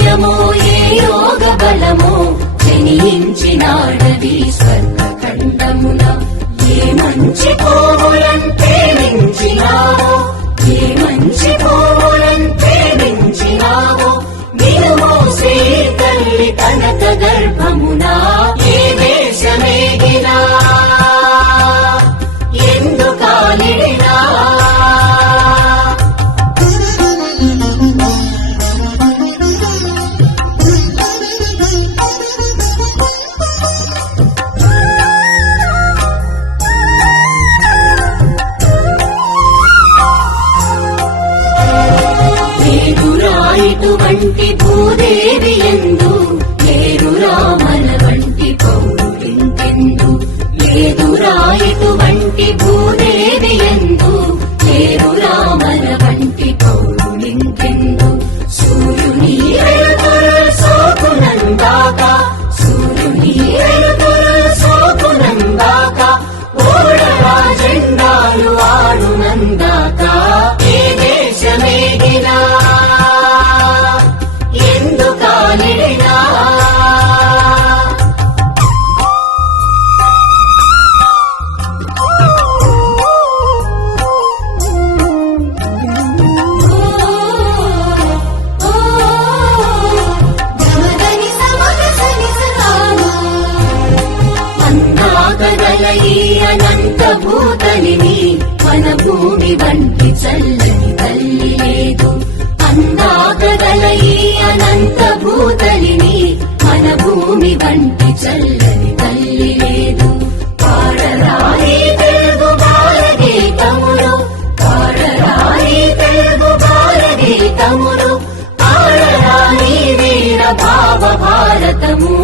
పుణ్యమో ఏ యోగ బలమో జనించినాడవి స్వర్గఖండమున. ఏ మంచి పువ్వులంటే మించినావో, ఏ మంచి పువ్వులంటే మించినావో, వినుమో శ్రీ తల్లి కనక గర్భమున. ఏ దేశమేగినా ఎందుకాలిడినా ఇటువంటి భూదేవి ఎందు లేరురా మన వంటి పౌరులింకెందు, లేదురా ఇటువంటి భూదేవి ఎందు లేరురా మన వంటి పౌరులింకెందు. సూర్యుని వెలుతురు సోకునందాక, సూర్యుని వెలుతురు సోకునందాక, ఓడరా జెండాలు ఆడునందాక. ఏ దేశమేగినా ఎందుకాలిడినా అందాకగల ఈ అనంత భూతలిని మన భూమి వంటి చల్లని తల్లి లేదు. అందాకగల ఈ అనంత భూతలిని మన భూమి వంటి చల్లని తల్లి లేదు. పాడరాని తెలుగు బాలగీతములు, పాడరాని తెలుగు బాలగీతములు, పాడరాని వీర భావ భారతము.